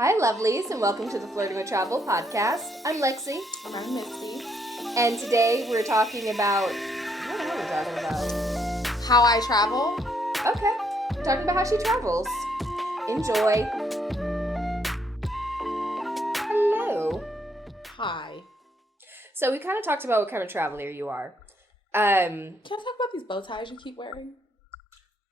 Hi, lovelies, and welcome to the Flirting with Travel podcast. I'm Lexi. And I'm Misty. And today we're talking about... What are we talking about? How I travel. Okay. We're talking about how she travels. Enjoy. Hello. Hi. So we kind of talked about what kind of traveler you are. Can I talk about these bow ties you keep wearing?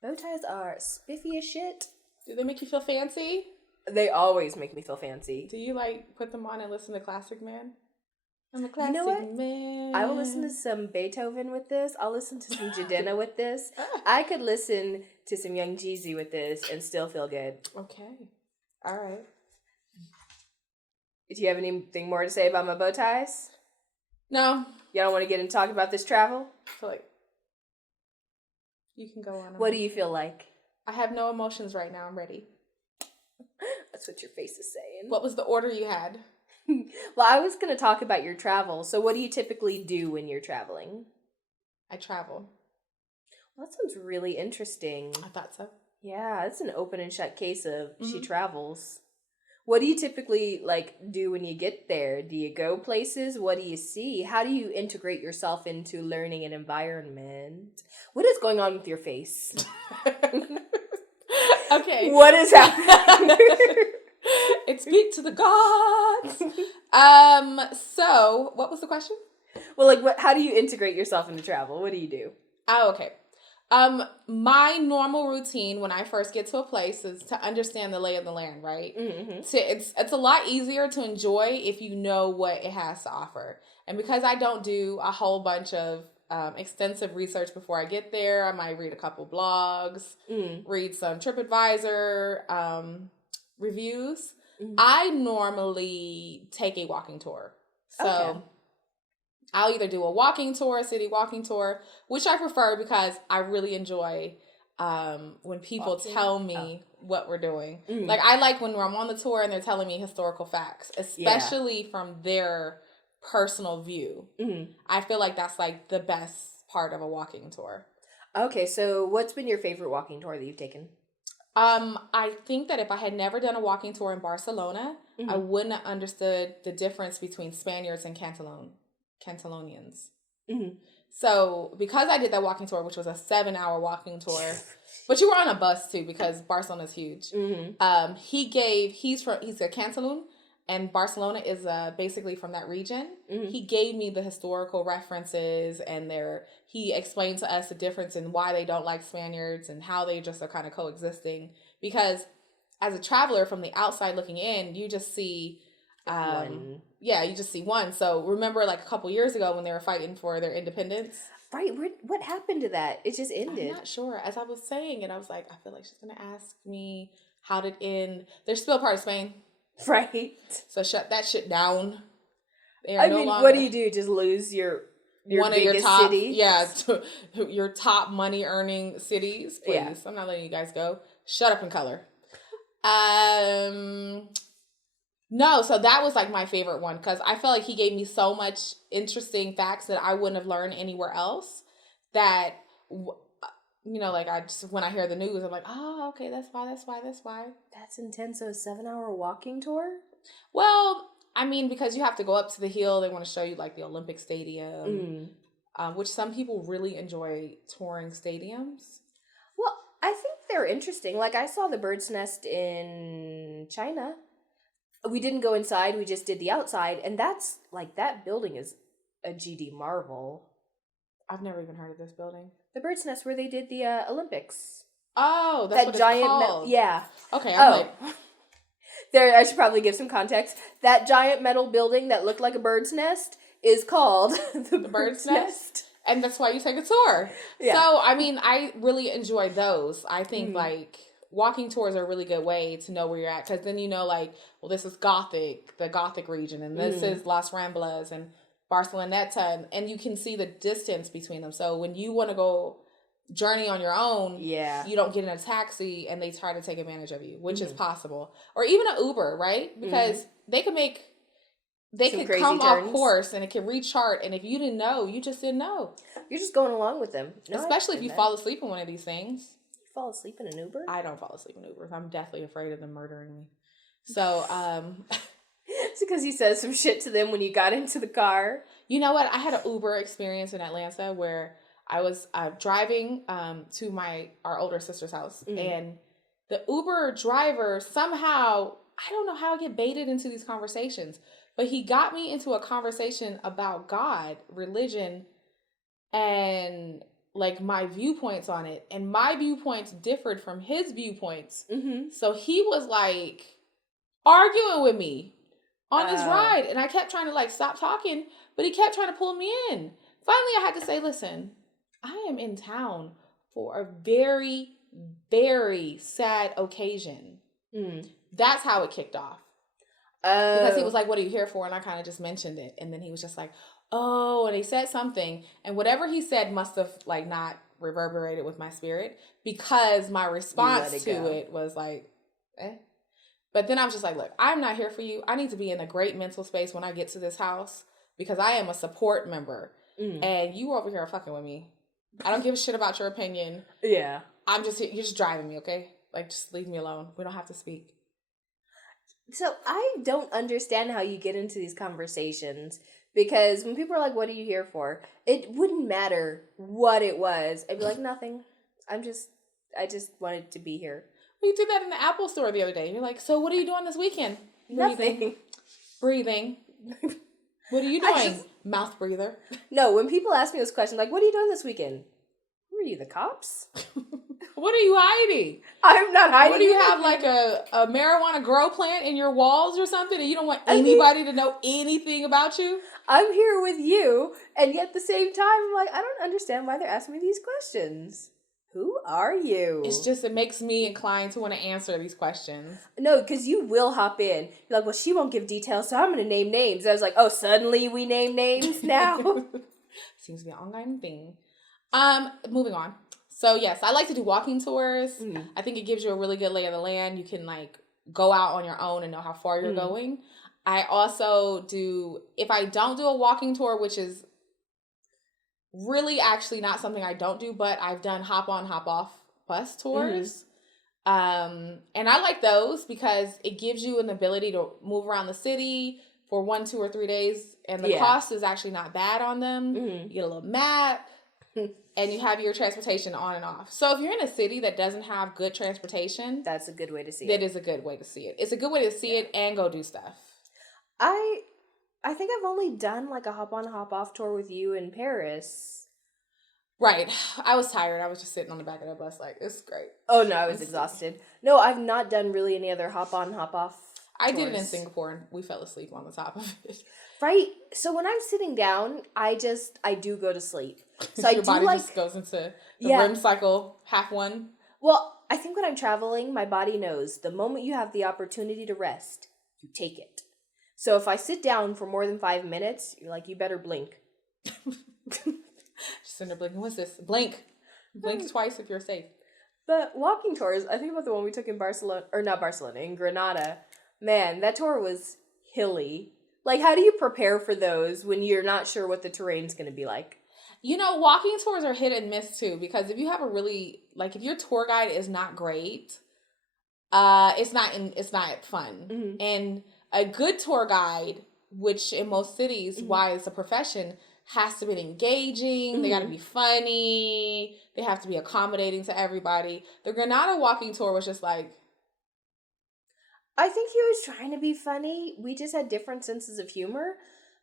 Bow ties are spiffy as shit. Do they make you feel fancy? They always make me feel fancy. Do you put them on and listen to Classic Man? I'm a classic man. I will listen to some Beethoven with this. I'll listen to some Jadena with this. I could listen to some Young Jeezy with this and still feel good. Okay. All right. Do you have anything more to say about my bow ties? No. You don't want to get and talk about this travel? I feel like you can go on. What do you feel like? I have no emotions right now. I'm ready. That's what your face is saying. What was the order you had? Well, I was going to talk about your travel. So what do you typically do when you're traveling? I travel. Well, that sounds really interesting. I thought so. Yeah, it's an open and shut case of she travels. What do you typically do when you get there? Do you go places? What do you see? How do you integrate yourself into learning an environment? What is going on with your face? Okay. What is happening? It's speak to the gods. So what was the question? Well, how do you integrate yourself into travel? What do you do? Oh, okay. My normal routine when I first get to a place is to understand the lay of the land, right? Mm-hmm. It's a lot easier to enjoy if you know what it has to offer. And because I don't do a whole bunch of extensive research before I get there, I might read a couple blogs, read some TripAdvisor reviews. Mm-hmm. I normally take a walking tour. So okay. I'll either do a walking tour, a city walking tour, which I prefer because I really enjoy when people tell me what we're doing. Mm. I like when I'm on the tour and they're telling me historical facts, especially from their personal view. Mm. I feel like that's the best part of a walking tour. Okay, so what's been your favorite walking tour that you've taken? I think that if I had never done a walking tour in Barcelona, I wouldn't have understood the difference between Spaniards and Catalonians. Mm-hmm. So because I did that walking tour, which was a 7-hour walking tour, but you were on a bus too because Barcelona's huge. Mm-hmm. He's a Catalan, and Barcelona is basically from that region. Mm-hmm. He gave me the historical references, and he explained to us the difference in why they don't like Spaniards and how they just are kind of coexisting. Because as a traveler from the outside looking in, you just see one. Yeah, you just see one. So remember a couple years ago when they were fighting for their independence? Right. What happened to that? It just ended. I'm not sure. As I was saying, and I was like, I feel like she's going to ask me how did it end. They're still part of Spain. Right. So shut that shit down. What do you do? Just lose your one biggest of your top city? Yeah, your top money earning cities, please. Yeah. I'm not letting you guys go. Shut up and color. No, so that was my favorite one because I felt like he gave me so much interesting facts that I wouldn't have learned anywhere else. That I just when I hear the news, I'm like, oh, okay, that's why. That's intense. So a 7-hour walking tour? Well, I mean, because you have to go up to the hill, they want to show you the Olympic Stadium, which some people really enjoy touring stadiums. Well, I think they're interesting. I saw the bird's nest in China. We didn't go inside. We just did the outside, and that's that building is a GD marvel. I've never even heard of this building. The bird's nest where they did the Olympics. Oh, that's what it's called. Yeah. Okay. I should probably give some context. That giant metal building that looked like a bird's nest is called the bird's nest. And that's why you take a tour. Yeah. So, I mean, I really enjoy those. I think, walking tours are a really good way to know where you're at. Because then you know, well, this is the Gothic region. And this is Las Ramblas and Barceloneta. And you can see the distance between them. So, when you want to go journey on your own, you don't get in a taxi and they try to take advantage of you, which is possible. Or even an Uber, right? Because they could come off course and it can rechart, and if you didn't know, you just didn't know. You're just going along with them. No, especially if you fall asleep in one of these things. You fall asleep in an Uber? I don't fall asleep in Ubers. I'm deathly afraid of them murdering me. So, It's because you said some shit to them when you got into the car. you know what? I had an Uber experience in Atlanta where I was driving to our older sister's house, and the Uber driver somehow, I don't know how I get baited into these conversations, but he got me into a conversation about God, religion, and like my viewpoints on it. And my viewpoints differed from his viewpoints. So he was like arguing with me on this ride. And I kept trying to like stop talking, but he kept trying to pull me in. Finally, I had to say, listen, I am in town for a very, very sad occasion. That's how it kicked off. Because he was like, what are you here for? And I kind of just mentioned it. And then he was just like, oh, and he said something. And whatever he said must have like not reverberated with my spirit, because my response to it was like, eh. But then I was just like, look, I'm not here for you. I need to be in a great mental space when I get to this house, because I am a support member. And you over here fucking with me. I don't give a shit about your opinion. Yeah. I'm just here. You're just driving me, okay? Like, just leave me alone. We don't have to speak. So I don't understand how you get into these conversations, because when people are like, what are you here for? It wouldn't matter what it was. I'd be like, nothing. I just wanted to be here. Well, you did that in the Apple store the other day. You're like, so what are you doing this weekend? Nothing. Breathing. What are you doing? Mouth breather. No, when people ask me this question, like, what are you doing this weekend? Who are you, the cops? What are you hiding? I'm not hiding. What do you have, like a marijuana grow plant in your walls or something, and you don't want anybody to know anything about you? I'm here with you, and yet at the same time, I'm like, I don't understand why they're asking me these questions. Who are you? It's just, it makes me inclined to want to answer these questions. No, because you will hop in. You're like, well, she won't give details, so I'm going to name names. I was like, oh, suddenly we name names now? Seems to be an ongoing thing. Moving on. So yes, I like to do walking tours. I think it gives you a really good lay of the land. You can like go out on your own and know how far you're going. I also do, if I don't do a walking tour, which is really actually not something I don't do, but I've done hop on, hop off bus tours. And I like those because it gives you an ability to move around the city for 1, 2, or 3 days. And the cost is actually not bad on them. You get a little map. And you have your transportation on and off. So if you're in a city that doesn't have good transportation, that's a good way to see it. That is a good way to see it. It's a good way to see it and go do stuff. I think I've only done like a hop on, hop off tour with you in Paris. Right. I was tired. I was just sitting on the back of the bus like, this is great. Oh no, I was exhausted. No, I've not done really any other hop on, hop off I did it in Singapore and we fell asleep on the top of it. Right. So when I'm sitting down, I do go to sleep. So your body just goes into the REM cycle, half one. Well, I think when I'm traveling, my body knows the moment you have the opportunity to rest, you take it. So if I sit down for more than 5 minutes, you're like, you better blink. Just in there blinking. What's this? Blink. Blink twice if you're safe. But walking tours, I think about the one we took in in Granada. Man, that tour was hilly. Like, how do you prepare for those when you're not sure what the terrain's going to be like? You know, walking tours are hit and miss too, because if you have if your tour guide is not great, it's not fun. And a good tour guide, which in most cities, why it's a profession, has to be engaging. They got to be funny. They have to be accommodating to everybody. The Granada walking tour was just like, I think he was trying to be funny. We just had different senses of humor.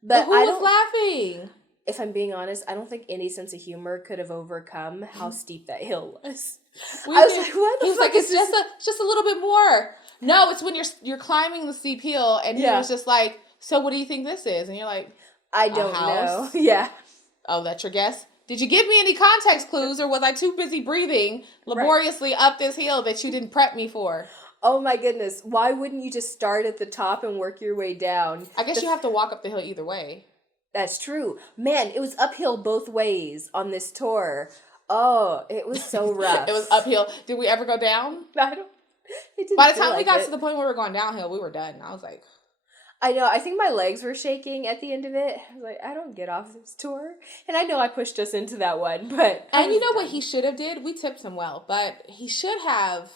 But who was laughing? If I'm being honest, I don't think any sense of humor could have overcome how steep that hill was. I was like, what the fuck is this? It's just a little bit more. No, it's when you're climbing the steep hill, and he was just like, so what do you think this is? And you're like, I don't know. Yeah. Oh, that's your guess? Did you give me any context clues, or was I too busy breathing laboriously up this hill that you didn't prep me for? Oh my goodness. Why wouldn't you just start at the top and work your way down? I guess you have to walk up the hill either way. That's true. Man, it was uphill both ways on this tour. Oh, it was so rough. It was uphill. Did we ever go down? I don't. By the time we got to the point where we were going downhill, we were done. I was like, I know. I think my legs were shaking at the end of it. I was like, I don't get off this tour. And I know I pushed us into that one, but... And you know what he should have did? We tipped him well, but he should have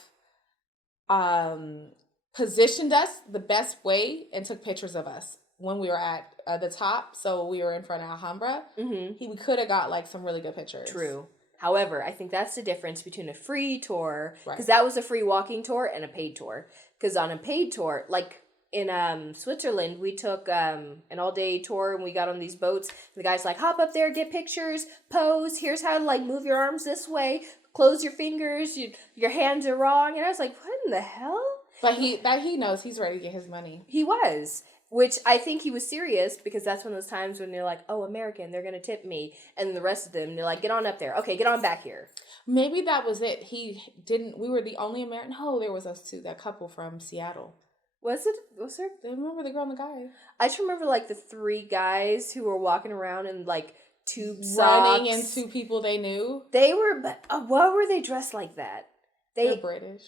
positioned us the best way and took pictures of us when we were at the top. So we were in front of Alhambra. We could have got like some really good pictures. True. However, I think that's the difference between a free tour, because Right. that was a free walking tour, and a paid tour. Because on a paid tour, like in Switzerland, we took an all-day tour, and we got on these boats. And the guy's like, hop up there, get pictures, pose. Here's how to like move your arms this way, close your fingers. Your hands are wrong. And I was like, what in the hell? But he knows he's ready to get his money. He was. Which I think he was serious, because that's one of those times when they're like, oh, American, they're going to tip me. And the rest of them, they're like, get on up there. Okay, get on back here. Maybe that was it. We were the only American. No, there was us two, that couple from Seattle. Was there? I remember the girl and the guy. I just remember like the three guys who were walking around in like tube socks. Running into people they knew. They were, but why were they dressed like that? They're British.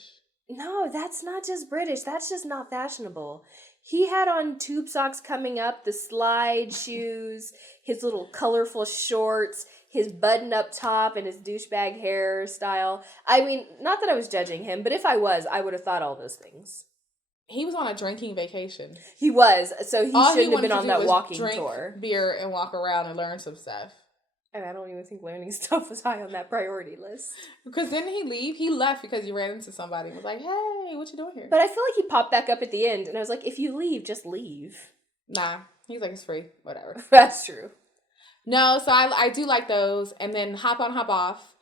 No, that's not just British. That's just not fashionable. He had on tube socks coming up, the slide shoes, his little colorful shorts, his button-up top, and his douchebag hairstyle. I mean, not that I was judging him, but if I was, I would have thought all those things. He was on a drinking vacation. He was, so he All shouldn't have been wanted on to that do was walking drink tour. beer and walk around and learn some stuff. And I don't even think learning stuff was high on that priority list. Because didn't he leave? He left because he ran into somebody and was like, hey, what you doing here? But I feel like he popped back up at the end, and I was like, if you leave, just leave. Nah. He's like, it's free. Whatever. That's true. No, so I do like those. And then hop on, hop off.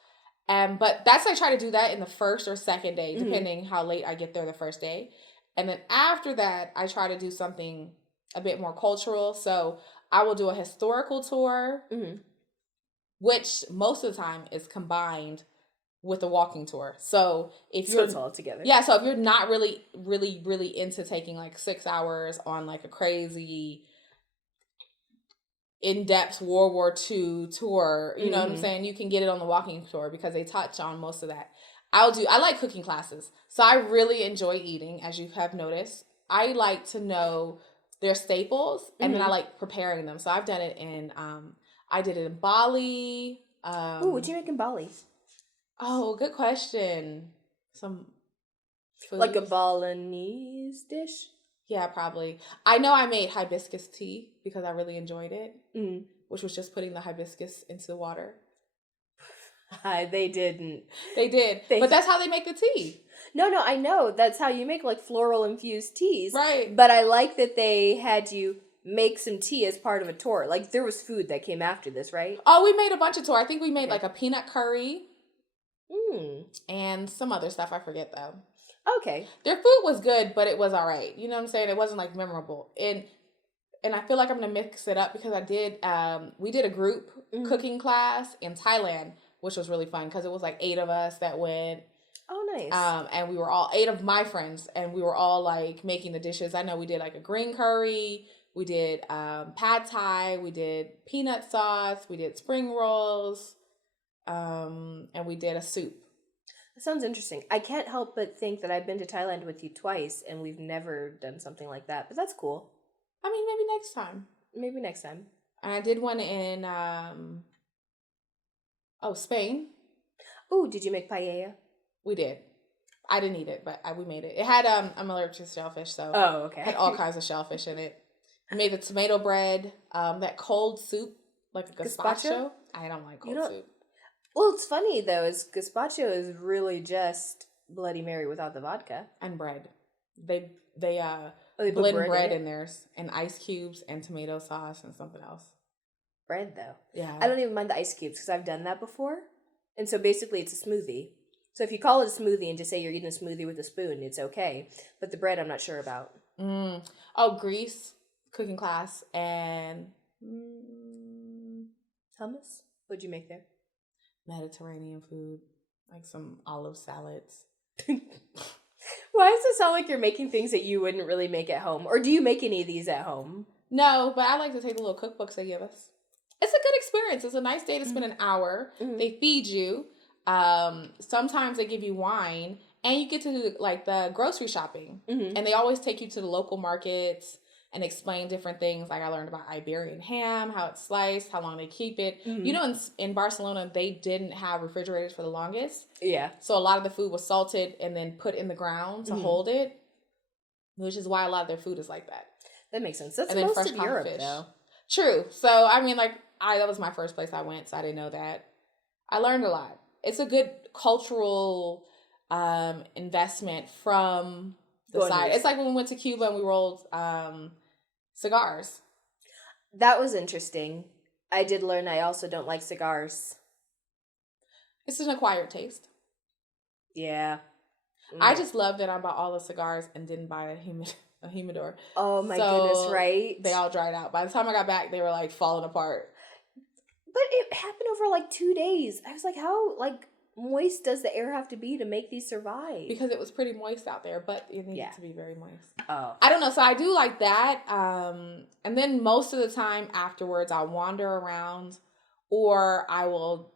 But I try to do that in the first or second day, depending how late I get there the first day. And then after that, I try to do something a bit more cultural. So I will do a historical tour, which most of the time is combined with a walking tour. So if you're it's all together. Yeah, so if you're not really, really, really into taking like 6 hours on like a crazy in-depth World War II tour, you know what I'm saying? You can get it on the walking tour because they touch on most of that. I like cooking classes. So I really enjoy eating, as you have noticed. I like to know their staples, and then I like preparing them. So I've done it in, I did it in Bali. Ooh, what'd you make in Bali? Oh, good question. Some food. Like a Balinese dish? Yeah, probably. I know I made hibiscus tea because I really enjoyed it, which was just putting the hibiscus into the water. They didn't. They did. But that's how they make the tea. No, I know. That's how you make like floral infused teas. Right. But I like that they had you make some tea as part of a tour. Like there was food that came after this, right? Oh, we made a bunch of tour. I think we made like a peanut curry. And some other stuff. I forget though. Okay. Their food was good, but it was all right. You know what I'm saying? It wasn't like memorable. And I feel like I'm going to mix it up because we did a group cooking class in Thailand, which was really fun because it was like 8 of us that went. Oh, nice. And we were all 8 of my friends, and we were all like making the dishes. I know we did like a green curry. We did pad thai. We did peanut sauce. We did spring rolls. And we did a soup. That sounds interesting. I can't help but think that I've been to Thailand with you twice, and we've never done something like that. But that's cool. I mean, maybe next time. Maybe next time. And I did one in, Spain. Ooh, did you make paella? We did. I didn't eat it, but we made it. It had, I'm allergic to shellfish, so. Oh, okay. It had all kinds of shellfish in it. I made the tomato bread, that cold soup, like a gazpacho. I don't like cold soup. Well, it's funny, though, is gazpacho is really just Bloody Mary without the vodka. And bread. They blend bread in theirs, and ice cubes, and tomato sauce, and something else. Bread, though. Yeah. I don't even mind the ice cubes, because I've done that before. And so basically it's a smoothie. So if you call it a smoothie and just say you're eating a smoothie with a spoon, it's okay. But the bread, I'm not sure about. Oh, Greece, cooking class, and... Hummus? What'd you make there? Mediterranean food, like some olive salads. Why does it sound like you're making things that you wouldn't really make at home? Or do you make any of these at home? No, but I like to take the little cookbooks they give us. It's a good experience. It's a nice day to spend an hour. They feed you. Sometimes they give you wine. And you get to do like the grocery shopping. And they always take you to the local markets and explain different things. Like I learned about Iberian ham, how it's sliced, how long they keep it. You know, in Barcelona, they didn't have refrigerators for the longest. Yeah. So a lot of the food was salted and then put in the ground to hold it. which is why a lot of their food is like that. That makes sense. That's And then most fresh of caught Europe, fish. though. True. So, I mean, like, that was my first place I went, so I didn't know that. I learned a lot. It's a good cultural investment from the side. It's like when we went to Cuba and we rolled cigars. That was interesting. I did learn I also don't like cigars. It's an acquired taste. Yeah. I just love that I bought all the cigars and didn't buy a humidor. Oh my goodness, right? They all dried out. By the time I got back, they were like falling apart. But it happened over like 2 days. I was like, how moist does the air have to be to make these survive? Because it was pretty moist out there, but it needed to be very moist. Oh. I don't know. So I do like that. And then most of the time afterwards, I'll wander around or I will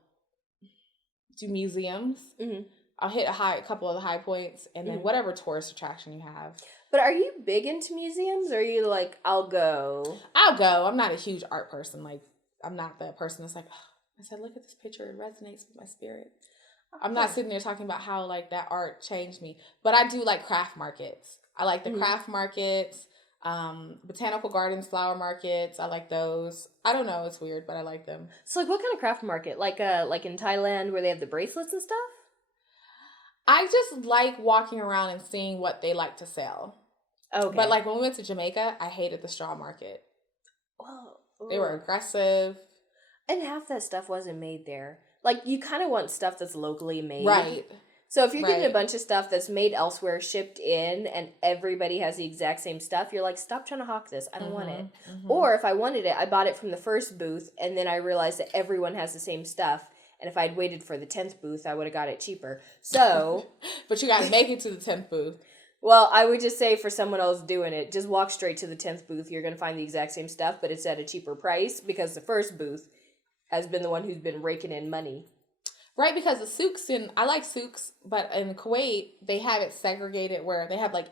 do museums. Mm-hmm. I'll hit a couple of the high points and then whatever tourist attraction you have. But are you big into museums or are you like, I'll go? I'll go. I'm not a huge art person. Like, I'm not the person that's like, oh, I said, look at this picture. It resonates with my spirit. I'm not sitting there talking about how like that art changed me. But I do like craft markets. I like the craft markets, botanical gardens, flower markets. I like those. I don't know. It's weird, but I like them. So like what kind of craft market? Like in Thailand where they have the bracelets and stuff? I just like walking around and seeing what they like to sell. Okay. But like when we went to Jamaica, I hated the straw market. Well, they were aggressive. And half that stuff wasn't made there. Like you kind of want stuff that's locally made. Right. So if you're getting a bunch of stuff that's made elsewhere, shipped in, and everybody has the exact same stuff, you're like, stop trying to hawk this. I don't want it. Mm-hmm. Or if I wanted it, I bought it from the first booth, and then I realized that everyone has the same stuff. And if I'd waited for the 10th booth, I would have got it cheaper. So... But you got to make it to the 10th booth. Well, I would just say for someone else doing it, just walk straight to the 10th booth. You're going to find the exact same stuff, but it's at a cheaper price because the first booth has been the one who's been raking in money. Right, because the souks I like souks, but in Kuwait, they have it segregated where they have like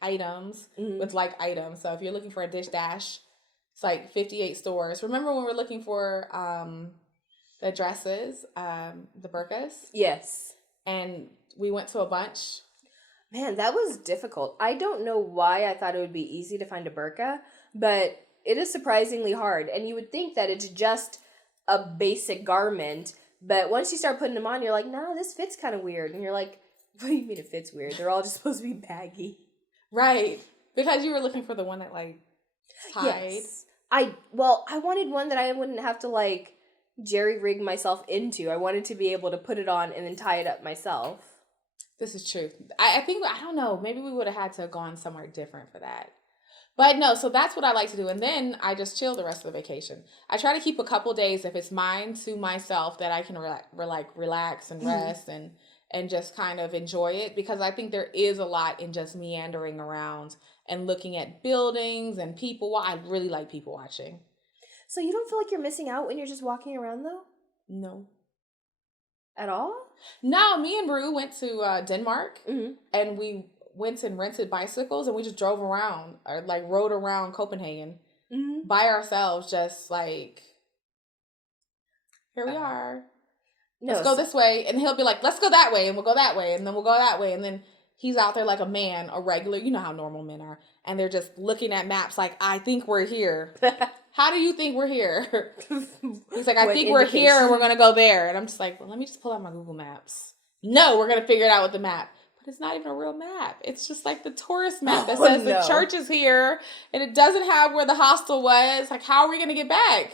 items with like items. So if you're looking for a dish dash, it's like 58 stores. Remember when we were looking for the dresses, the burqas? Yes. And we went to a bunch. Man, that was difficult. I don't know why I thought it would be easy to find a burqa, but it is surprisingly hard. And you would think that it's just a basic garment, but once you start putting them on, you're like, no, this fits kind of weird. And you're like, what do you mean it fits weird? They're all just supposed to be baggy. Right. Because you were looking for the one that, like, tied. Yes. I wanted one that I wouldn't have to, like, jerry-rig myself into. I wanted to be able to put it on and then tie it up myself. This is true. I think, I don't know, maybe we would have had to have gone somewhere different for that. But no, so that's what I like to do. And then I just chill the rest of the vacation. I try to keep a couple days, if it's mine, to myself that I can relax and rest and just kind of enjoy it. Because I think there is a lot in just meandering around and looking at buildings and people. I really like people watching. So you don't feel like you're missing out when you're just walking around, though? No. At all? No, me and Brew went to Denmark, and we went and rented bicycles, and we just drove around, or like rode around Copenhagen by ourselves, just like, here we are. No, let's go this way. And he'll be like, let's go that way, and we'll go that way, and then we'll go that way. And then he's out there like a man, a regular, you know how normal men are. And they're just looking at maps like, I think we're here. How do you think we're here? He's like, I think we're here and we're going to go there. And I'm just like, well, let me just pull out my Google Maps. No, we're going to figure it out with the map. But it's not even a real map. It's just like the tourist map that says the church is here. And it doesn't have where the hostel was. Like, how are we going to get back?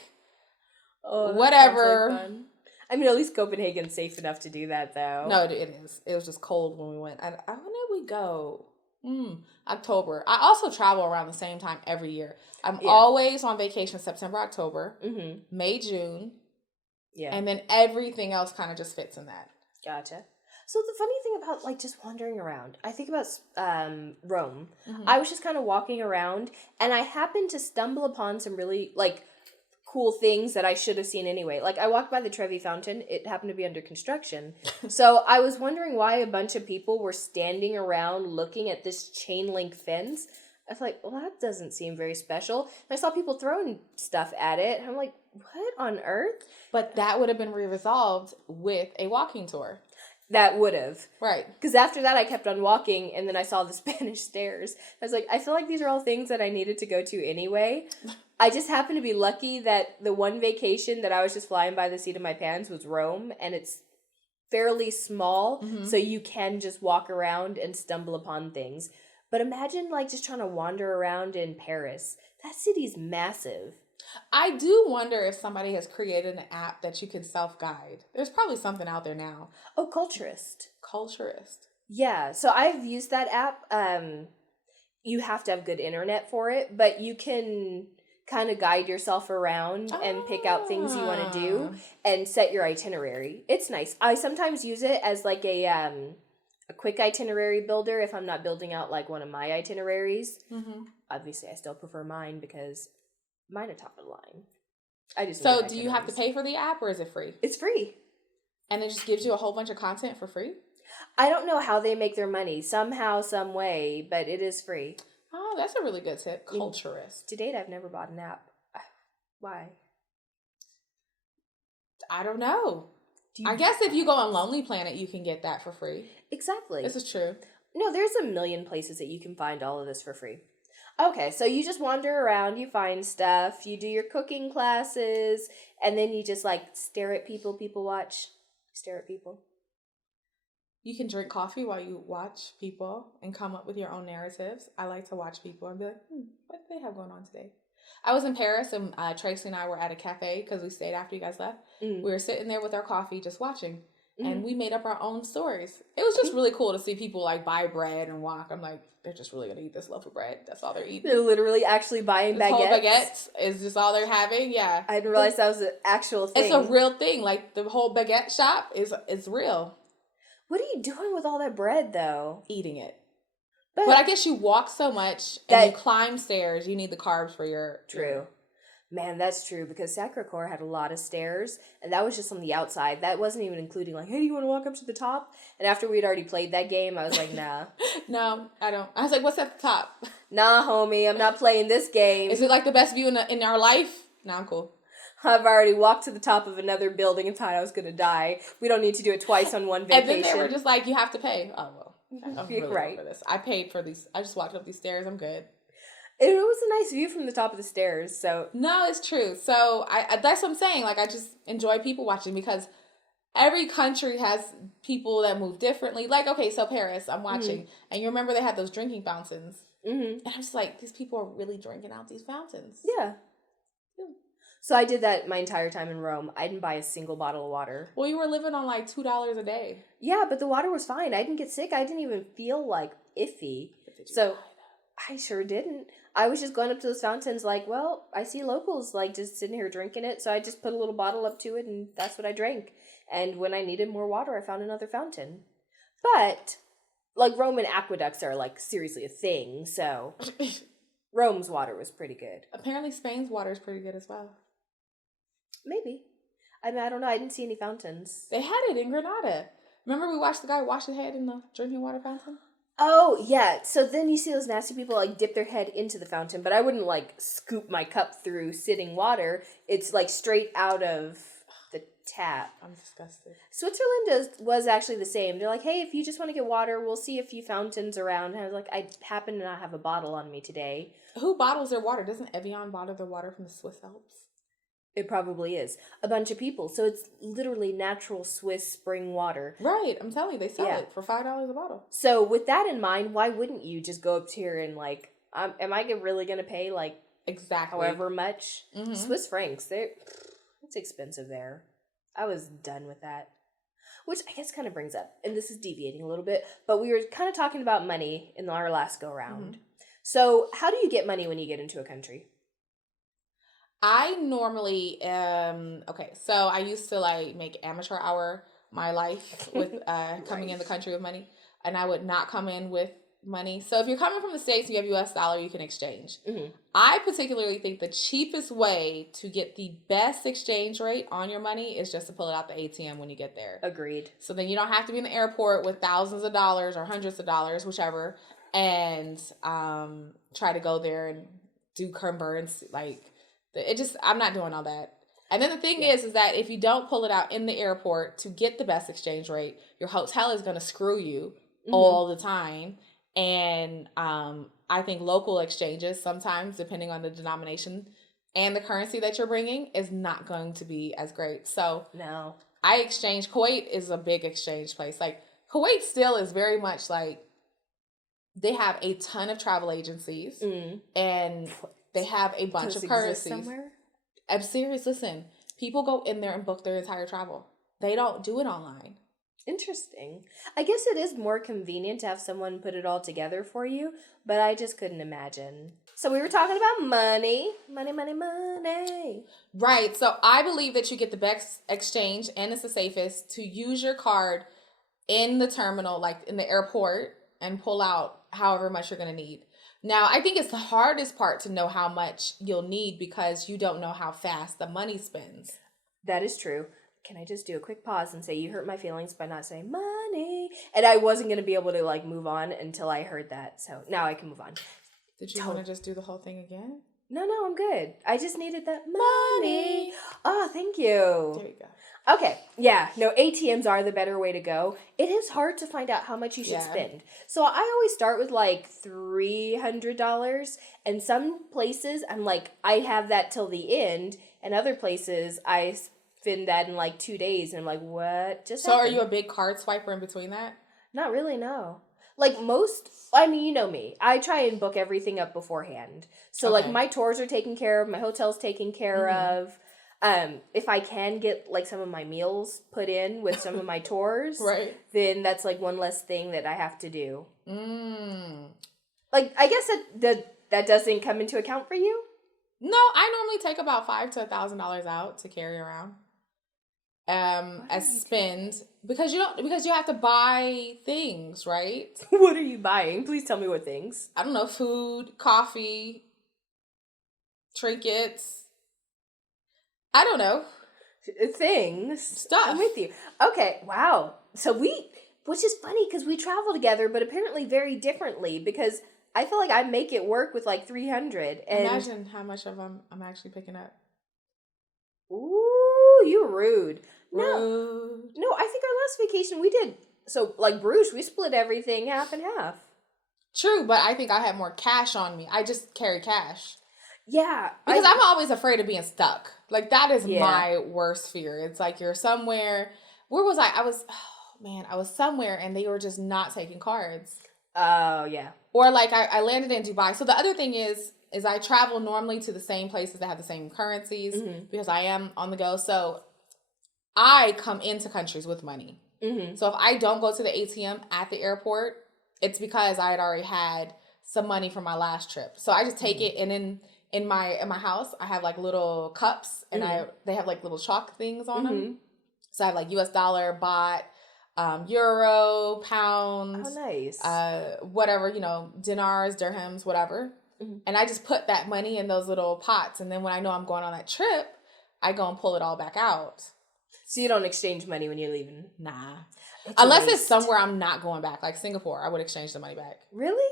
Oh, whatever. Like fun. I mean, at least Copenhagen's safe enough to do that, though. No, it is. It was just cold when we went. When did we go? October. I also travel around the same time every year. I'm always on vacation September, October, May, June. Yeah. And then everything else kind of just fits in that. Gotcha. So the funny thing about like just wandering around, I think about Rome. I was just kind of walking around and I happened to stumble upon some really like cool things that I should have seen anyway. Like I walked by the Trevi Fountain. It happened to be under construction. So I was wondering why a bunch of people were standing around looking at this chain link fence. I was like, well, that doesn't seem very special. And I saw people throwing stuff at it. I'm like, what on earth? But that would have been resolved with a walking tour. that would have. Right. Because after that, I kept on walking, and then I saw the Spanish stairs. I was like, I feel like these are all things that I needed to go to anyway. I just happened to be lucky that the one vacation that I was just flying by the seat of my pants was Rome, and it's fairly small, so you can just walk around and stumble upon things. But imagine, like, just trying to wander around in Paris. That city's massive. I do wonder if somebody has created an app that you can self-guide. There's probably something out there now. Oh, Culturist. Culturist. Yeah, so I've used that app. You have to have good internet for it, but you can kind of guide yourself around and pick out things you want to do and set your itinerary. It's nice. I sometimes use it as like a quick itinerary builder if I'm not building out like one of my itineraries. Obviously, I still prefer mine because mine are top of the line. I just So do you have to pay for the app or is it free? It's free. And it just gives you a whole bunch of content for free? I don't know how they make their money. Somehow, some way, but it is free. Oh, that's a really good tip. Culturist. To date, I've never bought an app. Why? I don't know. I guess if you go on Lonely Planet, you can get that for free. Exactly. This is true. No, there's a million places that you can find all of this for free. Okay, so you just wander around, you find stuff, you do your cooking classes, and then you just like stare at people watch. Stare at people. You can drink coffee while you watch people and come up with your own narratives. I like to watch people and be like, what do they have going on today? I was in Paris and Tracy and I were at a cafe because we stayed after you guys left. We were sitting there with our coffee just watching. And we made up our own stories. It was just really cool to see people like buy bread and walk. I'm like, they're just really going to eat this loaf of bread. That's all they're eating. They're literally actually buying baguettes. Whole baguettes is just all they're having. Yeah. I didn't realize that was an actual thing. It's a real thing. Like the whole baguette shop is real. What are you doing with all that bread though? Eating it. But I guess you walk so much and you climb stairs. You need the carbs for your... True. Man, that's true, because Sacré-Cœur had a lot of stairs, and that was just on the outside. That wasn't even including, like, hey, do you want to walk up to the top? And after we'd already played that game, I was like, nah. No, I don't. I was like, what's at the top? Nah, homie, I'm not playing this game. Is it like the best view in our life? Nah, I'm cool. I've already walked to the top of another building and thought I was going to die. We don't need to do it twice on one vacation. And then they were just like, you have to pay. Oh, well. I'm really right. over this. I paid for these. I just walked up these stairs. I'm good. It was a nice view from the top of the stairs, so... No, it's true. So, I that's what I'm saying. Like, I just enjoy people watching because every country has people that move differently. Like, okay, so Paris, I'm watching. And you remember they had those drinking fountains. And I'm just like, these people are really drinking out these fountains. Yeah. So I did that my entire time in Rome. I didn't buy a single bottle of water. Well, you were living on like $2 a day. Yeah, but the water was fine. I didn't get sick. I didn't even feel like iffy. So I sure didn't. I was just going up to those fountains like, well, I see locals like just sitting here drinking it. So I just put a little bottle up to it and that's what I drank. And when I needed more water, I found another fountain. But like Roman aqueducts are like seriously a thing. So Rome's water was pretty good. Apparently Spain's water is pretty good as well. Maybe. I mean, I don't know. I didn't see any fountains. They had it in Granada. Remember we watched the guy wash his head in the drinking water fountain? Oh, yeah. So then you see those nasty people, like, dip their head into the fountain. But I wouldn't, like, scoop my cup through sitting water. It's, like, straight out of the tap. I'm disgusted. Switzerland was actually the same. They're like, hey, if you just want to get water, we'll see a few fountains around. And I was like, I happen to not have a bottle on me today. Who bottles their water? Doesn't Evian bottle their water from the Swiss Alps? It probably is. A bunch of people. So it's literally natural Swiss spring water. Right. I'm telling you, they sell it for $5 a bottle. So with that in mind, why wouldn't you just go up to here and like, am I really going to pay like exactly however much? Swiss francs, it's expensive there. I was done with that. Which I guess kind of brings up, and this is deviating a little bit, but we were kind of talking about money in our last go round. So how do you get money when you get into a country? I normally okay, so I used to like make amateur hour my life with coming in the country with money, and I would not come in with money. So if you're coming from the States and you have US dollar, you can exchange. I particularly think the cheapest way to get the best exchange rate on your money is just to pull it out the ATM when you get there. Agreed. So then you don't have to be in the airport with thousands of dollars or hundreds of dollars, whichever, and try to go there and do converts like. I'm not doing all that. And then the thing is that if you don't pull it out in the airport to get the best exchange rate, your hotel is going to screw you all the time. And I think local exchanges sometimes, depending on the denomination and the currency that you're bringing, is not going to be as great. So no, I exchange. Kuwait is a big exchange place. Like Kuwait still is very much like they have a ton of travel agencies and they have a bunch of currencies. Somewhere? I'm serious. Listen, people go in there and book their entire travel. They don't do it online. Interesting. I guess it is more convenient to have someone put it all together for you, but I just couldn't imagine. So we were talking about money. Money. Right. So I believe that you get the best exchange and it's the safest to use your card in the terminal, like in the airport, and pull out however much you're going to need. Now, I think it's the hardest part to know how much you'll need because you don't know how fast the money spends. That is true. Can I just do a quick pause and say you hurt my feelings by not saying money? And I wasn't going to be able to like move on until I heard that. So now I can move on. Did you want to just do the whole thing again? No, I'm good. I just needed that money. Oh, thank you. There you go. Okay, yeah, no, ATMs are the better way to go. It is hard to find out how much you should spend. So I always start with like $300, and some places I'm like, I have that till the end, and other places I spend that in like 2 days, and I'm like, what just happened? Are you a big card swiper in between that? Not really, no. Like most, I mean, you know me. I try and book everything up beforehand. So like my tours are taken care of, my hotel's taken care of. If I can get like some of my meals put in with some of my tours, right, then that's like one less thing that I have to do. Like I guess that doesn't come into account for you. No, I normally take about $500 to $1,000 out to carry around. As spend because you have to buy things, right? What are you buying? Please tell me what things. I don't know, food, coffee, trinkets. I don't know. Things. Stuff. I'm with you. Okay, wow. So which is funny because we travel together, but apparently very differently because I feel like I make it work with like 300. And imagine how much of I'm actually picking up. Ooh, you're rude. Rude. No, I think our last vacation we did, so like Bruce, we split everything half and half. True, but I think I have more cash on me. I just carry cash. Yeah. Because I'm always afraid of being stuck. Like, that is my worst fear. It's like you're somewhere. Where was I? I was somewhere and they were just not taking cards. Oh, yeah. Or like I landed in Dubai. So the other thing is I travel normally to the same places that have the same currencies because I am on the go. So I come into countries with money. So if I don't go to the ATM at the airport, it's because I had already had some money from my last trip. So I just take it, and in my house I have like little cups, and they have like little chalk things on them. So I have like US dollar, baht, euro, pounds, oh nice, whatever, dinars, dirhams, whatever. And I just put that money in those little pots, and then when I know I'm going on that trip, I go and pull it all back out. So you don't exchange money when you're leaving? Nah. Unless it's somewhere I'm not going back, like Singapore, I would exchange the money back. Really?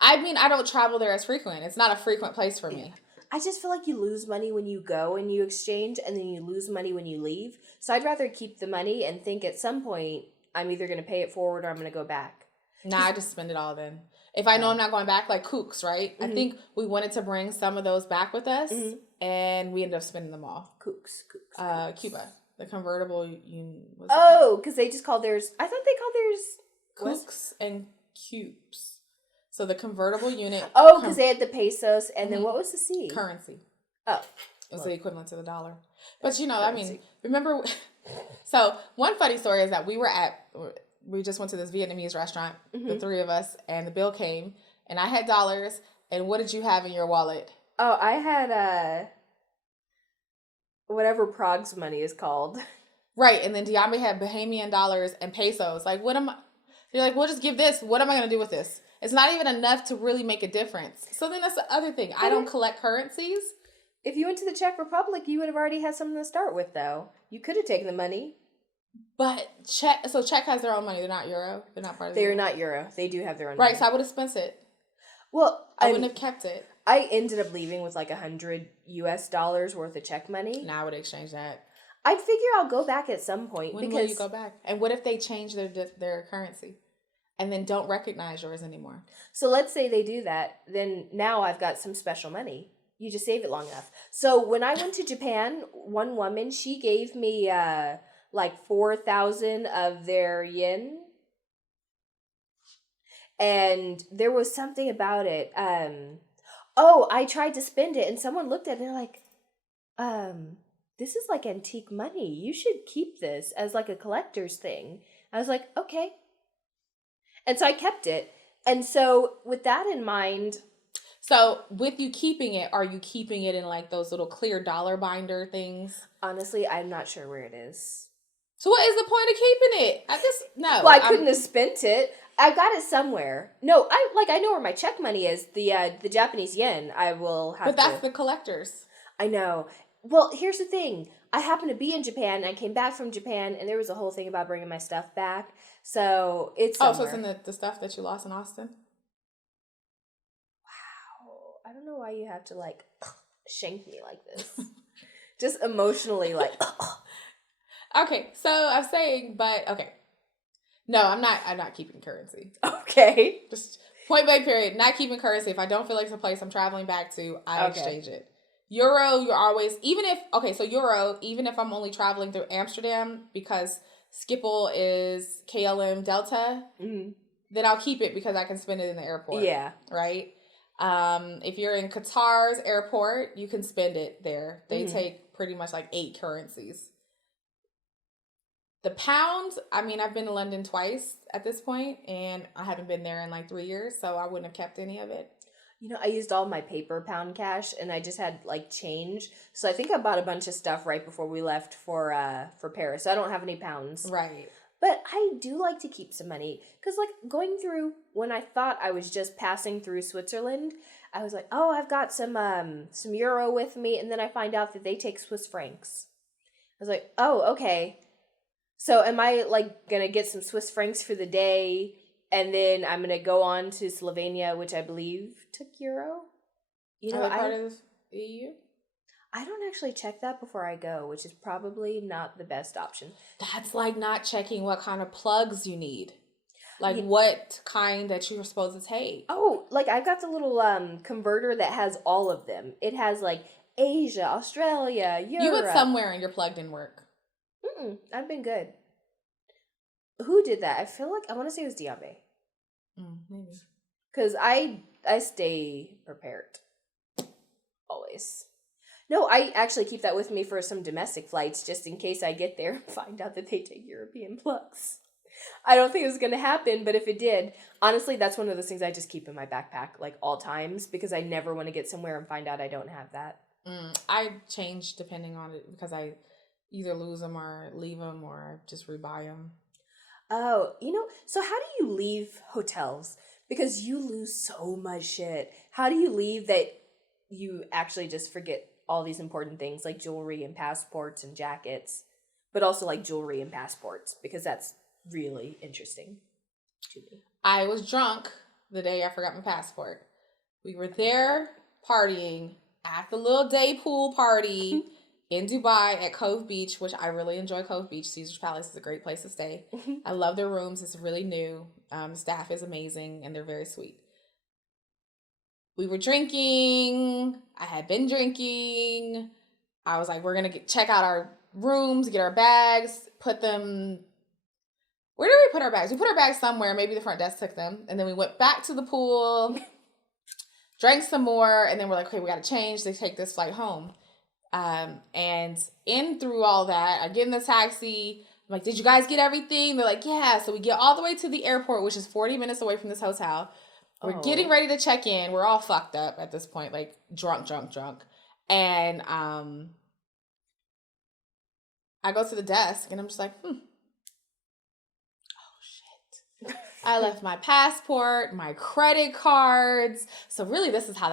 I mean, I don't travel there as frequent. It's not a frequent place for me. I just feel like you lose money when you go and you exchange, and then you lose money when you leave. So I'd rather keep the money and think at some point I'm either going to pay it forward or I'm going to go back. Nah, I just spend it all then. If I know I'm not going back, like Kooks, right? I think we wanted to bring some of those back with us, and we ended up spending them all. Kooks. Cuba. The convertible because they just called theirs. I thought they called theirs Kooks and cubes. So the convertible unit. Oh, because they had the pesos, and then what was the C? Currency. Oh, it was the equivalent to the dollar. But currency. I mean, remember? So one funny story is that we just went to this Vietnamese restaurant, the three of us, and the bill came, and I had dollars. And what did you have in your wallet? Oh, I had whatever Prague's money is called. Right. And then Diambe had Bahamian dollars and pesos. Like, what am I? You're like, we'll just give this. What am I going to do with this? It's not even enough to really make a difference. So then that's the other thing. I don't collect currencies. If you went to the Czech Republic, you would have already had something to start with, though. You could have taken the money. But Czech has their own money. They're not Euro. They're not part of the They're not Euro. They do have their own money. Right, so I would have spent it. Well, I wouldn't have kept it. I ended up leaving with like $100 worth of check money. Now I would exchange that. I'd figure I'll go back at some point. When will you go back? And what if they change their currency and then don't recognize yours anymore? So let's say they do that. Then now I've got some special money. You just save it long enough. So when I went to Japan, one woman, she gave me like 4,000 of their yen. And there was something about it. I tried to spend it and someone looked at it and they're like, this is like antique money. You should keep this as like a collector's thing. I was like, okay. And so I kept it. And so with that in mind. So with you keeping it, are you keeping it in like those little clear dollar binder things? Honestly, I'm not sure where it is. So what is the point of keeping it? Well, I couldn't have spent it. I got it somewhere. No, I know where my check money is. The Japanese yen. I will have. But that's the collectors. I know. Well, here's the thing. I happened to be in Japan, and I came back from Japan, and there was a whole thing about bringing my stuff back. So it's somewhere. So it's in the stuff that you lost in Austin? Wow. I don't know why you have to, like, shank me like this. Just emotionally, like... Okay, so I'm saying, but, okay. No, I'm not keeping currency. Okay. Just point blank period. Not keeping currency. If I don't feel like it's a place I'm traveling back to, I exchange it. Euro, you're always, even if I'm only traveling through Amsterdam because Schiphol is KLM Delta, then I'll keep it because I can spend it in the airport. Yeah. Right? If you're in Qatar's airport, you can spend it there. They take pretty much like 8 currencies. The pound, I mean, I've been to London twice at this point, and I haven't been there in like 3 years, so I wouldn't have kept any of it. You know, I used all my paper pound cash, and I just had, like, change. So I think I bought a bunch of stuff right before we left for Paris. So I don't have any pounds. Right. But I do like to keep some money. Because, like, going through, when I thought I was just passing through Switzerland, I was like, oh, I've got some euro with me. And then I find out that they take Swiss francs. I was like, oh, okay. So am I, like, going to get some Swiss francs for the day? And then I'm going to go on to Slovenia, which I believe took euro. You know, Are they part of the EU? I don't actually check that before I go, which is probably not the best option. That's like not checking what kind of plugs you need. Like what kind that you're supposed to take. Oh, like I got the little converter that has all of them. It has like Asia, Australia, Europe. You went somewhere and your plug didn't work. I've been good. Who did that? I feel like I want to say it was Diabe. Maybe. Because I stay prepared. Always. No, I actually keep that with me for some domestic flights, just in case I get there and find out that they take European plugs. I don't think it was going to happen, but if it did, honestly, that's one of those things I just keep in my backpack, like, all times, because I never want to get somewhere and find out I don't have that. I change depending on it, because I either lose them or leave them or just rebuy them. Oh, so how do you leave hotels? Because you lose so much shit. How do you leave that you actually just forget all these important things like jewelry and passports and jackets, but also like jewelry and passports, because that's really interesting to me. I was drunk the day I forgot my passport. We were there partying at the little day pool party in Dubai at Cove Beach, which I really enjoy Cove Beach. Caesar's Palace is a great place to stay. I love their rooms. It's really new. The staff is amazing, and they're very sweet. We were drinking. I had been drinking. I was like, we're going to check out our rooms, get our bags, put them... Where did we put our bags? We put our bags somewhere. Maybe the front desk took them. And then we went back to the pool, drank some more, and then we're like, okay, we got to change. They take this flight home. And in through all that, I get in the taxi. I'm like, did you guys get everything? They're like, yeah. So we get all the way to the airport, which is 40 minutes away from this hotel. We're getting ready to check in. We're all fucked up at this point, like drunk. And I go to the desk and I'm just like, oh shit. I left my passport, my credit cards. So really this is how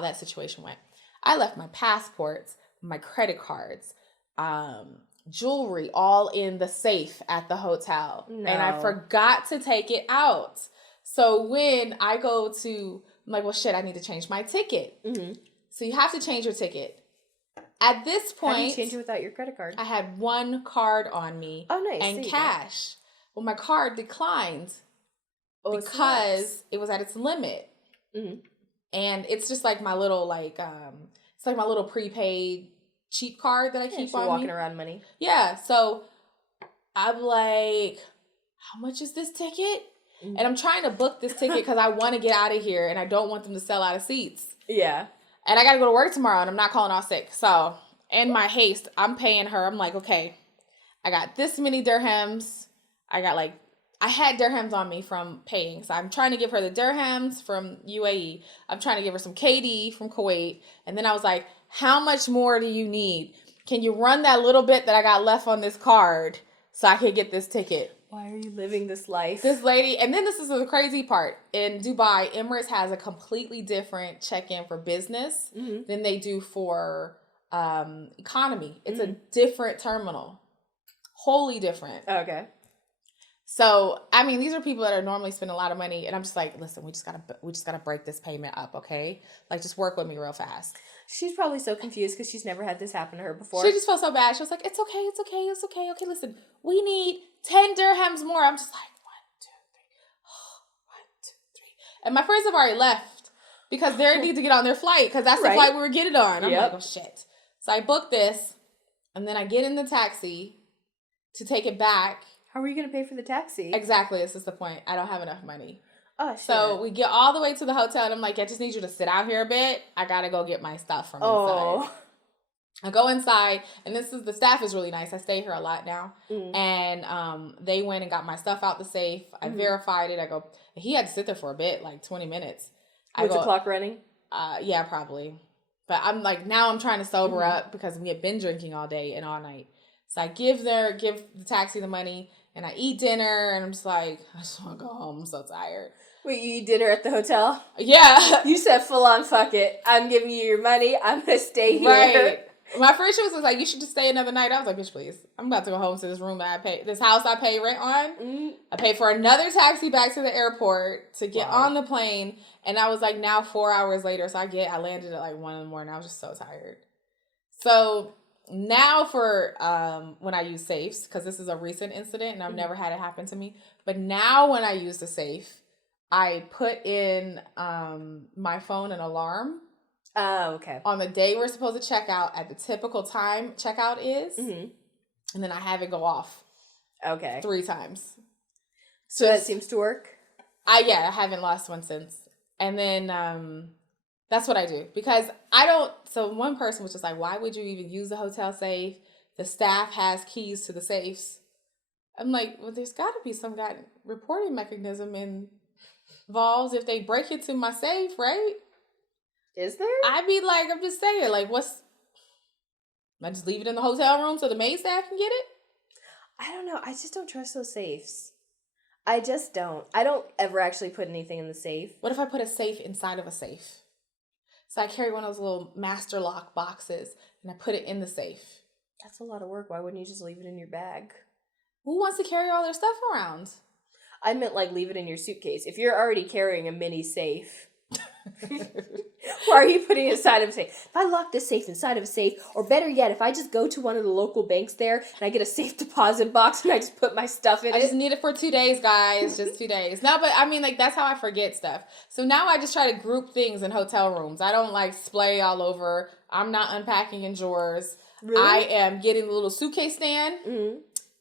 that situation went. I left my passports, my credit cards, jewelry all in the safe at the hotel. No. And I forgot to take it out. So when I go to I'm like, well, shit, I need to change my ticket. Mm-hmm. So you have to change your ticket. At this point, how do you change it without your credit card? I had one card on me. Oh, nice. And cash. Well, my card declined because it was at its limit. Mm-hmm. And it's just like my little it's like my little prepaid cheap card that I keep on walking me. Around money. Yeah. So I'm like, how much is this ticket? Mm-hmm. And I'm trying to book this ticket because I want to get out of here and I don't want them to sell out of seats. Yeah. And I got to go to work tomorrow and I'm not calling off sick. So in my haste, I'm paying her. I'm like, okay, I got this many dirhams. I had dirhams on me from paying. So I'm trying to give her the dirhams from UAE. I'm trying to give her some KD from Kuwait. And then I was like, how much more do you need? Can you run that little bit that I got left on this card so I could get this ticket? Why are you living this life? This lady, and then this is the crazy part. In Dubai, Emirates has a completely different check-in for business than they do for economy. It's a different terminal. Wholly different. Okay. So, I mean, these are people that are normally spending a lot of money, and I'm just like, listen, we just gotta break this payment up, okay? Like, just work with me real fast. She's probably so confused because she's never had this happen to her before. She just felt so bad. She was like, it's okay. Okay, listen, we need 10 dirhams more. I'm just like, 1, 2, 3. And my friends have already left because they need to get on their flight because that's the flight we were getting on. I'm like, oh, shit. So I booked this, and then I get in the taxi to take it back. How are you going to pay for the taxi? Exactly. This is the point. I don't have enough money. Oh, shit. So we get all the way to the hotel, and I'm like, I just need you to sit out here a bit. I got to go get my stuff from inside. I go inside, and the staff is really nice. I stay here a lot now. And they went and got my stuff out the safe. I verified it. He had to sit there for a bit, like 20 minutes. Was the clock running? Yeah, probably. But I'm like, now I'm trying to sober up because we had been drinking all day and all night. So I give the taxi the money, and I eat dinner, and I'm just like, I just want to go home. I'm so tired. Wait, you eat dinner at the hotel? Yeah. You said full on, fuck it. I'm giving you your money. I'm going to stay here. Right. My friend, she was like, you should just stay another night. I was like, bitch, please. I'm about to go home to this room that this house I pay rent on. I pay for another taxi back to the airport to get on the plane. And I was like, now 4 hours later. So I landed at like 1 in the morning. I was just so tired. So now for when I use safes, because this is a recent incident and I've never had it happen to me. But now when I use the safe, I put in my phone an alarm. Oh, okay. On the day we're supposed to check out at the typical time checkout is. And then I have it go off. Okay. 3 times. So that seems to work? I haven't lost one since. And then that's what I do. Because so one person was just like, why would you even use the hotel safe? The staff has keys to the safes. I'm like, well, there's got to be some kind of reporting mechanism involved if they break into my safe, right? Is there? I'd be like, I'm just saying, like, I just leave it in the hotel room so the maid staff can get it? I don't know. I just don't trust those safes. I just don't. I don't ever actually put anything in the safe. What if I put a safe inside of a safe? So I carry one of those little master lock boxes and I put it in the safe. That's a lot of work. Why wouldn't you just leave it in your bag? Who wants to carry all their stuff around? I meant like leave it in your suitcase. If you're already carrying a mini safe, why are you putting it inside of a safe? If I lock this safe inside of a safe, or better yet, if I just go to one of the local banks there and I get a safe deposit box and I just put my stuff in it. I just need it for 2 days, guys. Just 2 days. No, but I mean, like, that's how I forget stuff. So now I just try to group things in hotel rooms. I don't like splay all over. I'm not unpacking in drawers. Really? I am getting a little suitcase stand.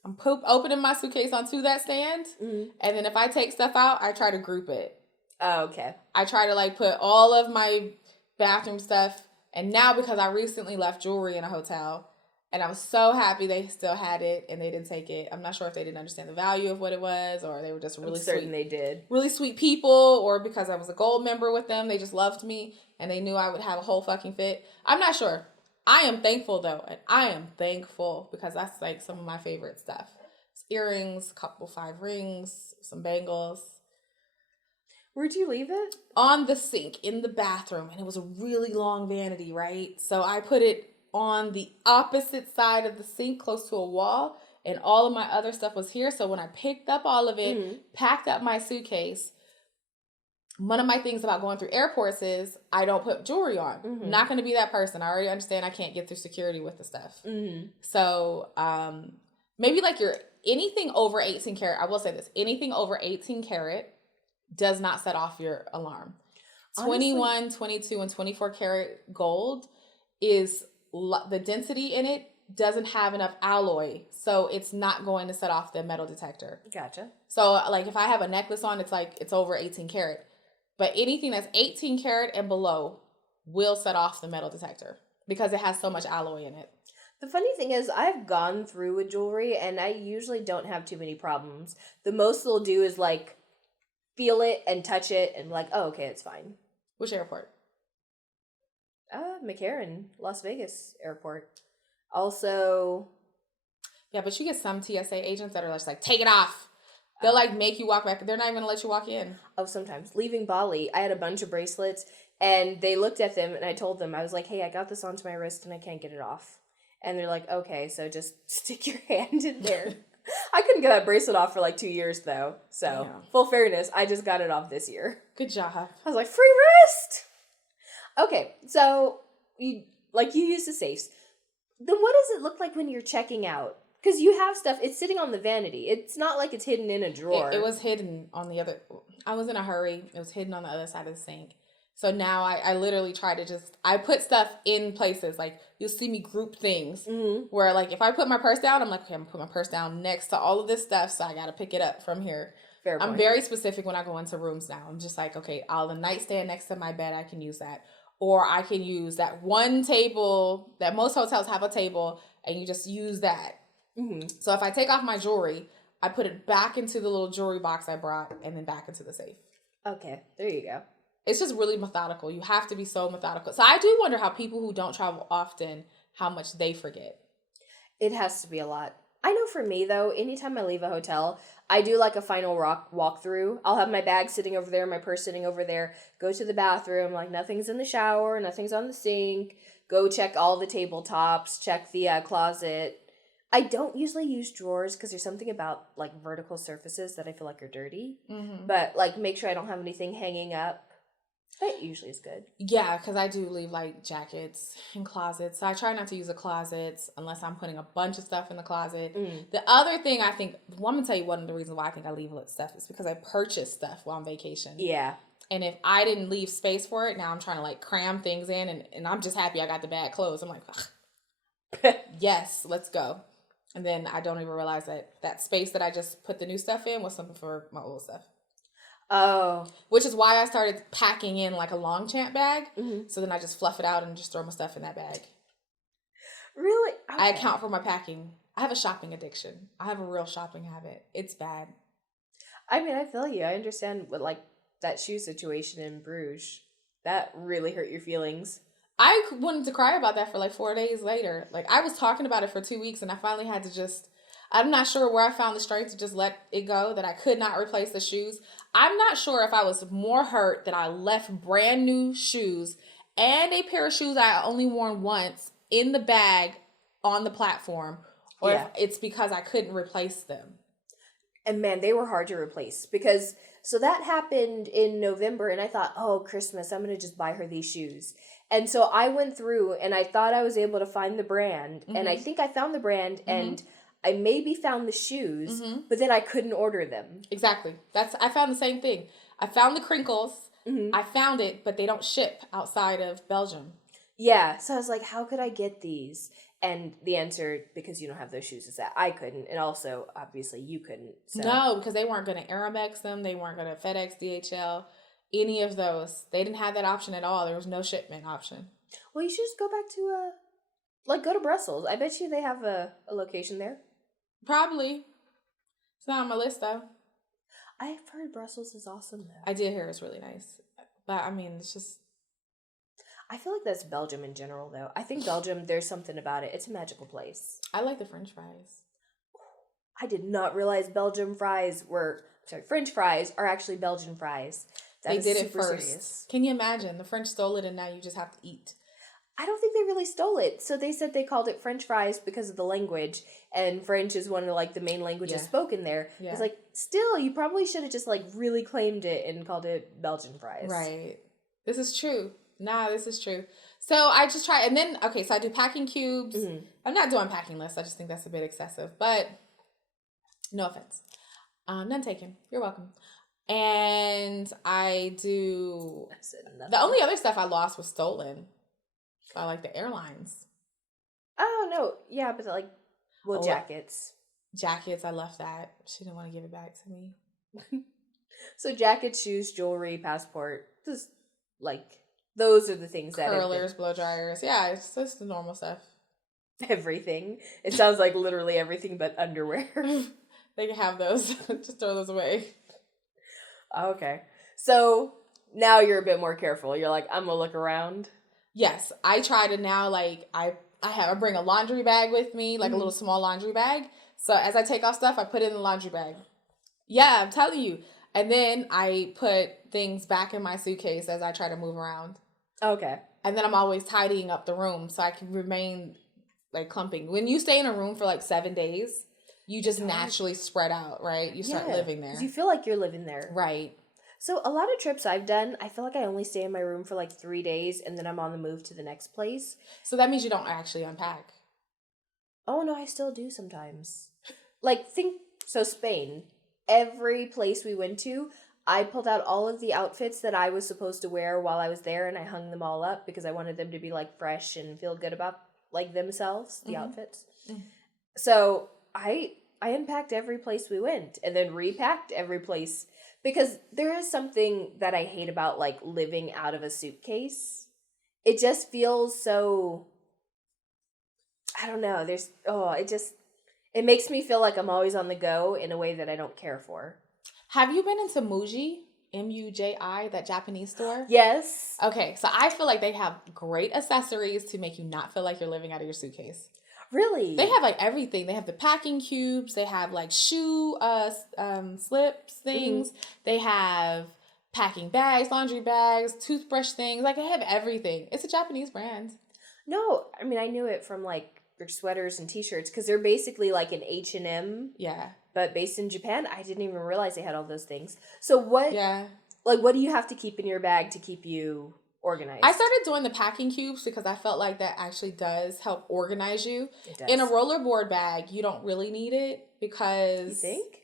I'm opening my suitcase onto that stand. And then if I take stuff out, I try to group it. Oh, okay. I try to like put all of my bathroom stuff. And now because I recently left jewelry in a hotel and I was so happy they still had it and they didn't take it. I'm not sure if they didn't understand the value of what it was or they were just really sweet. They did. Really sweet people, or because I was a gold member with them, they just loved me and they knew I would have a whole fucking fit. I'm not sure. I am thankful though. And I am thankful because that's like some of my favorite stuff. It's earrings, 5 rings, some bangles. Where'd you leave it? On the sink in the bathroom. And it was a really long vanity, right? So I put it on the opposite side of the sink close to a wall. And all of my other stuff was here. So when I picked up all of it, packed up my suitcase, one of my things about going through airports is I don't put jewelry on. I'm not going to be that person. I already understand I can't get through security with the stuff. So maybe like anything over 18 karat, I will say this, anything over 18 karat does not set off your alarm. Honestly, 21, 22, and 24 karat gold is the density in it doesn't have enough alloy, so it's not going to set off the metal detector. Gotcha. So like if I have a necklace on, it's like it's over 18 karat. But anything that's 18 karat and below will set off the metal detector because it has so much alloy in it. The funny thing is, I've gone through with jewelry and I usually don't have too many problems. The most they'll do is like feel it and touch it and like, oh, okay, it's fine. Which airport? McCarran, Las Vegas airport. Also, yeah, but you get some TSA agents that are just like, take it off. They'll like make you walk back. They're not even gonna let you walk in. Oh, sometimes. Leaving Bali, I had a bunch of bracelets and they looked at them and I told them, I was like, hey, I got this onto my wrist and I can't get it off. And they're like, okay, so just stick your hand in there. I couldn't get that bracelet off for like 2 years though. So, full fairness, I just got it off this year. Good job. I was like, free wrist! Okay, so you use the safes. Then what does it look like when you're checking out? Because you have stuff, it's sitting on the vanity. It's not like it's hidden in a drawer. It was hidden on the other, I was in a hurry. It was hidden on the other side of the sink. So now I literally try to I put stuff in places. Like, you'll see me group things where, like, if I put my purse down, I'm like, okay, I'm going to put my purse down next to all of this stuff, so I got to pick it up from here. Fair point. I'm very specific when I go into rooms now. I'm just like, okay, the nightstand next to my bed, I can use that. Or I can use that one table that most hotels have a table, and you just use that. So if I take off my jewelry, I put it back into the little jewelry box I brought and then back into the safe. Okay, there you go. It's just really methodical. You have to be so methodical. So I do wonder how people who don't travel often, how much they forget. It has to be a lot. I know for me, though, anytime I leave a hotel, I do like a final walkthrough. I'll have my bag sitting over there, my purse sitting over there, go to the bathroom, like nothing's in the shower, nothing's on the sink, go check all the tabletops, check the closet. I don't usually use drawers because there's something about like vertical surfaces that I feel like are dirty. But like make sure I don't have anything hanging up. That usually is good. Yeah, because I do leave like jackets in closets. So I try not to use the closets unless I'm putting a bunch of stuff in the closet. The other thing I think, I'm going to tell you one of the reasons why I think I leave stuff is because I purchase stuff while on vacation. Yeah. And if I didn't leave space for it, now I'm trying to like cram things in and I'm just happy I got the bag closed. I'm like, yes, let's go. And then I don't even realize that space that I just put the new stuff in was something for my old stuff. Oh. Which is why I started packing in like a Longchamp bag. So then I just fluff it out and just throw my stuff in that bag. Really? Okay. I account for my packing. I have a shopping addiction. I have a real shopping habit. It's bad. I mean, I feel you. I understand what like that shoe situation in Bruges. That really hurt your feelings. I wanted to cry about that for like 4 days later. Like, I was talking about it for 2 weeks and I finally had to I'm not sure where I found the strength to just let it go, that I could not replace the shoes. I'm not sure if I was more hurt that I left brand new shoes and a pair of shoes I only worn once in the bag on the platform, or if it's because I couldn't replace them. And man, they were hard to replace because, so that happened in November and I thought, oh, Christmas, I'm going to just buy her these shoes. And so I went through and I thought I was able to find the brand and I think I found the brand and I maybe found the shoes, but then I couldn't order them. Exactly. I found the same thing. I found the crinkles. I found it, but they don't ship outside of Belgium. Yeah. So I was like, how could I get these? And the answer, because you don't have those shoes, is that I couldn't. And also, obviously, you couldn't. So. No, because they weren't going to Aramex them. They weren't going to FedEx, DHL, any of those. They didn't have that option at all. There was no shipment option. Well, you should just go back to, go to Brussels. I bet you they have a location there. Probably. It's not on my list, though. I've heard Brussels is awesome, though. I did hear it's really nice. But, I mean, it's just... I feel like that's Belgium in general, though. I think Belgium, there's something about it. It's a magical place. I like the French fries. I did not realize French fries are actually Belgian fries. They did it first. Serious. Can you imagine? The French stole it and now you just have to eat. I don't think they really stole it. So they said they called it French fries because of the language, and French is one of like the main languages spoken there. Yeah. It's like, still, you probably should have just like really claimed it and called it Belgian fries. Right. This is true. This is true. So I just try, and then, okay, so I do packing cubes. Mm-hmm. I'm not doing packing lists. I just think that's a bit excessive, but no offense. None taken. You're welcome. And I do, the only other stuff I lost was stolen by like the airlines. Oh, no. Yeah, but like, jackets. Jackets, I left that. She didn't want to give it back to me. So jackets, shoes, jewelry, passport, just like, those are the things that curlers, blow dryers. Yeah, it's just the normal stuff. Everything. It sounds like literally everything but underwear. They can have those. Just throw those away. Okay. So now you're a bit more careful. You're like, I'm gonna look around. Yes, I try to now. Like I bring a laundry bag with me, like a little small laundry bag. So as I take off stuff, I put it in the laundry bag. Yeah, I'm telling you. And then I put things back in my suitcase as I try to move around. Okay. And then I'm always tidying up the room so I can remain like clumping. When you stay in a room for like 7 days, you just naturally spread out, right? You start living there. 'Cause you feel like you're living there. Right. So a lot of trips I've done, I feel like I only stay in my room for like 3 days and then I'm on the move to the next place. So that means you don't actually unpack. Oh, no, I still do sometimes. Like, Spain. Every place we went to, I pulled out all of the outfits that I was supposed to wear while I was there, and I hung them all up because I wanted them to be like fresh and feel good about like themselves, the outfits. Mm-hmm. So I unpacked every place we went and then repacked every place, because there is something that I hate about like living out of a suitcase. It just feels so, I don't know. It makes me feel like I'm always on the go in a way that I don't care for. Have you been into Muji? M-U-J-I, that Japanese store? Yes. Okay, so I feel like they have great accessories to make you not feel like you're living out of your suitcase. Really? They have like everything. They have the packing cubes. They have like shoe slips things. Mm-hmm. They have packing bags, laundry bags, toothbrush things. Like, they have everything. It's a Japanese brand. No, I mean, I knew it from like their sweaters and t-shirts because they're basically like an H&M. Yeah. But based in Japan. I didn't even realize they had all those things. So what do you have to keep in your bag to keep you organized? I started doing the packing cubes because I felt like that actually does help organize you. It does. In a rollerboard bag, you don't really need it because... You think?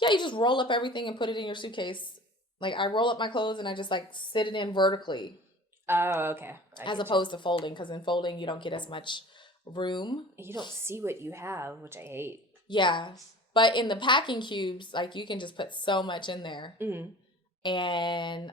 Yeah, you just roll up everything and put it in your suitcase. Like, I roll up my clothes and I just like sit it in vertically. Oh, okay. As opposed to folding, because in folding you don't get as much room. You don't see what you have, which I hate. Yeah. But in the packing cubes, like, you can just put so much in there. Mm-hmm. And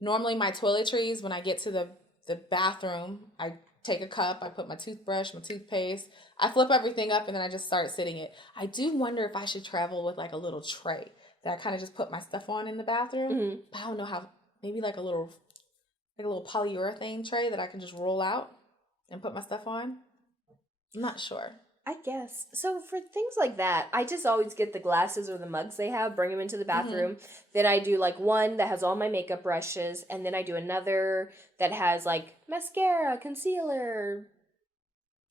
normally my toiletries, when I get to the bathroom, I take a cup, I put my toothbrush, my toothpaste, I flip everything up, and then I just start sitting it. I do wonder if I should travel with like a little tray that I kind of just put my stuff on in the bathroom. Mm-hmm. But I don't know how, maybe like a little polyurethane tray that I can just roll out and put my stuff on. I'm not sure. I guess. So for things like that, I just always get the glasses or the mugs they have, bring them into the bathroom. Mm-hmm. Then I do like one that has all my makeup brushes, and then I do another that has like mascara, concealer,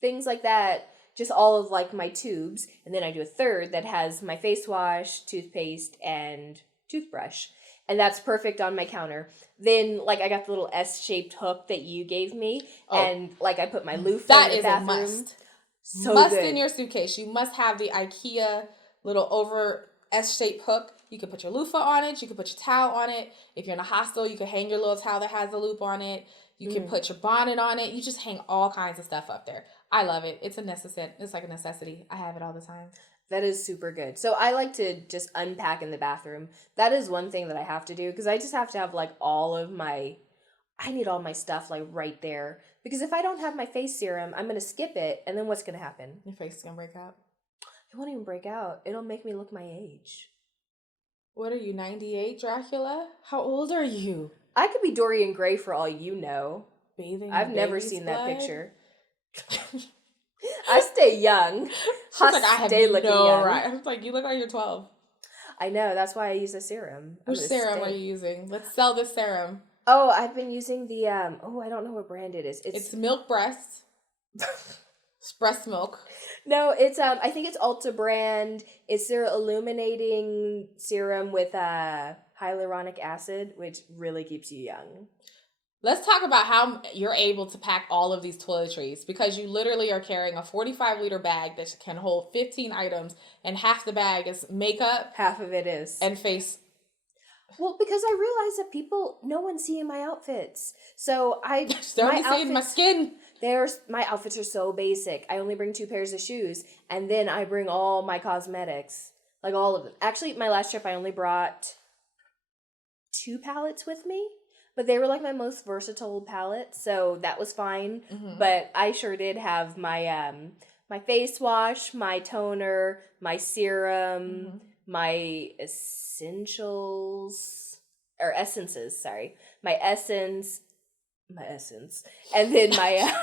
things like that. Just all of like my tubes. And then I do a third that has my face wash, toothpaste, and toothbrush. And that's perfect on my counter. Then, like, I got the little S-shaped hook that you gave me. Oh. And, like, I put my loofah in the bathroom. That is a must. So must good. In your suitcase. You must have the IKEA little over S-shaped hook. You can put your loofah on it. You can put your towel on it. If you're in a hostel, you can hang your little towel that has a loop on it. You can put your bonnet on it. You just hang all kinds of stuff up there. I love it. It's like a necessity. I have it all the time. That is super good. So I like to just unpack in the bathroom. That is one thing that I have to do because I just have to have like I need all my stuff like right there. Because if I don't have my face serum, I'm going to skip it. And then what's going to happen? Your face is going to break out. It won't even break out. It'll make me look my age. What are you, 98, Dracula? How old are you? I could be Dorian Gray for all you know. Bathing I've never seen blood? that picture. I stay young. I have no right. I was like, you look like you're 12. I know. That's why I use a serum. Which serum are you using? Let's sell this serum. Oh, I've been using the I don't know what brand it is. It's milk breast. Breast milk. No, it's I think it's Ulta brand. It's their illuminating serum with hyaluronic acid, which really keeps you young. Let's talk about how you're able to pack all of these toiletries, because you literally are carrying a 45-liter bag that can hold 15 items, and half the bag is makeup. Half of it is. And face. Well, because I realize that no one's seeing my outfits. So They're only seeing my skin. My outfits are so basic. I only bring 2 pairs of shoes, and then I bring all my cosmetics. Like all of them. Actually, my last trip I only brought 2 palettes with me. But they were like my most versatile palette, so that was fine. Mm-hmm. But I sure did have my my face wash, my toner, my serum, my essences, my essence, and then my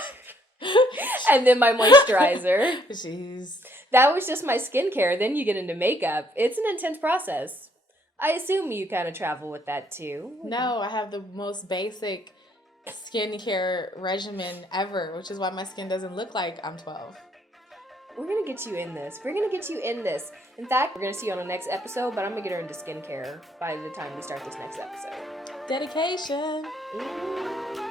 and then my moisturizer. Jeez, that was just my skincare. Then you get into makeup. It's an intense process. I assume you kind of travel with that too. No, I have the most basic skincare regimen ever, which is why my skin doesn't look like I'm 12. We're going to get you in this. In fact, we're going to see you on the next episode, but I'm going to get her into skincare by the time we start this next episode. Dedication. Mm-hmm.